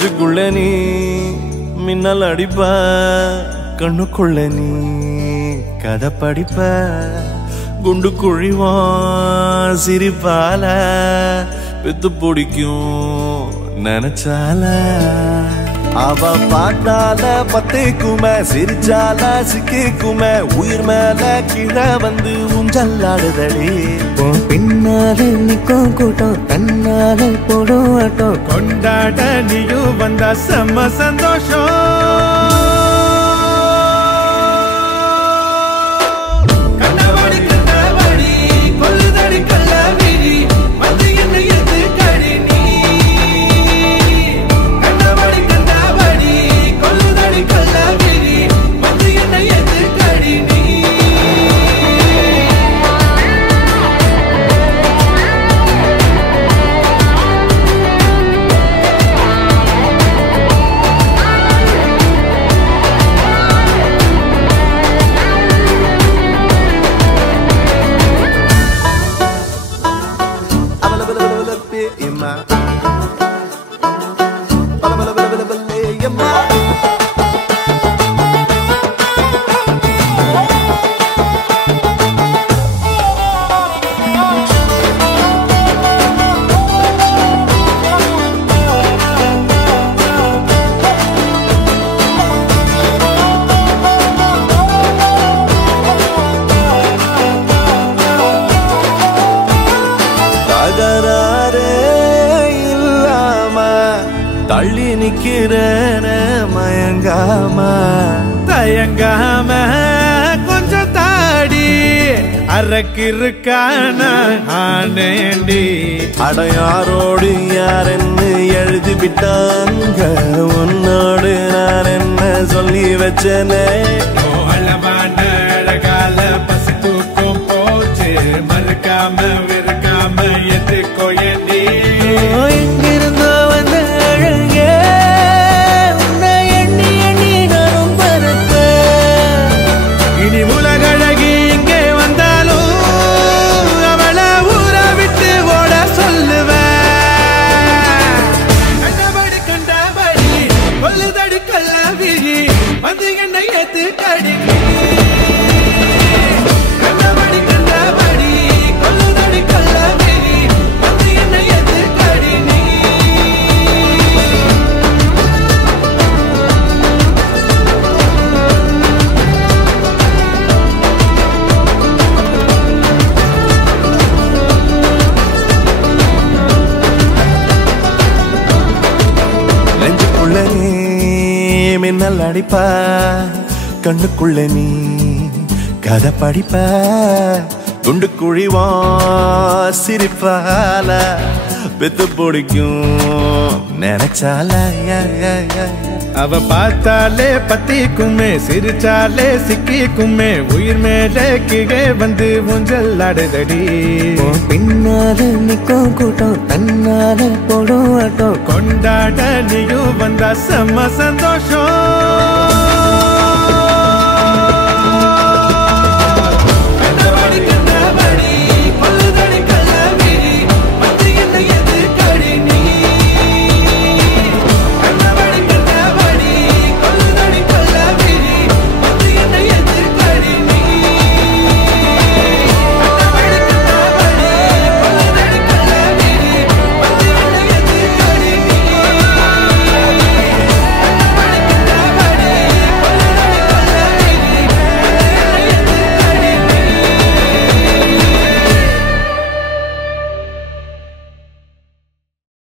நெஞ்சுக்குள்ள நீ மின்னல் அடிப்ப கண்ணுக்குள்ள நீ கதை படிப்ப குண்டு குழிவான் சிரிப்பால வித்து பிடிக்கும் நினைச்சால அவ பாட்டால பத்திக்குமே சிரிச்சால சிக்கிக்குமே உயிர் மேல கீழே வந்து ஊஞ்சல்லாடுதடி பின்னால நிக்கும் கூட்டம் தன்னால போடும் ஆட்டம் கொண்டாட நீயும் வந்தா செம்ம சந்தோஷம் தள்ளி நிக்கிறேன மயங்காம தயங்காம கொஞ்சம் தாடி அரக்கிருக்கான ஆனேண்டி அடையாரோடு யார் என்ன எழுதி விட்டாங்க உன்னோடு நான் என்ன சொல்லி வச்சனே அழகால பசி தூக்கம் போச்சு மறுக்காம விருக்காம எதுக்கோ ஏண்டி எங்கிருந்தோ வந்த அழகே உன்னை எண்ணி எண்ணி நானும் பறப்பேன் இனி உலகழகி இங்கே வந்தாலும் அவளை ஊரை விட்டு ஓட சொல்லுவேன் கண்டபடி கண்டபடி கொல்லுதடி கள்ளவிழி வந்து என்னை ஏத்து கடி கண்டபடி கண்டபடி கொல்லுதடி கள்ளவிழி வந்து என்னை ஏத்து கடி நெஞ்சுக்குள்ள நீ மின்னல் அடிப்ப கண்ணுக்குள்ள நீ கதை படிப்ப குண்டு குழிவா சிரிப்பால பெத்து பிடிக்கும் நினைச்சால அவ பார்த்தாலே பத்திக்குமே சிரிச்சாலே சிக்கிக்குமே உயிர் மேலே கீழே வந்து ஊஞ்சல் ஆடுதடி பின்னால நிக்கும் கூட்டம் தன்னால போடும் ஆட்டம் கொண்டாட நீயும் வந்தா செம்ம சந்தோஷம்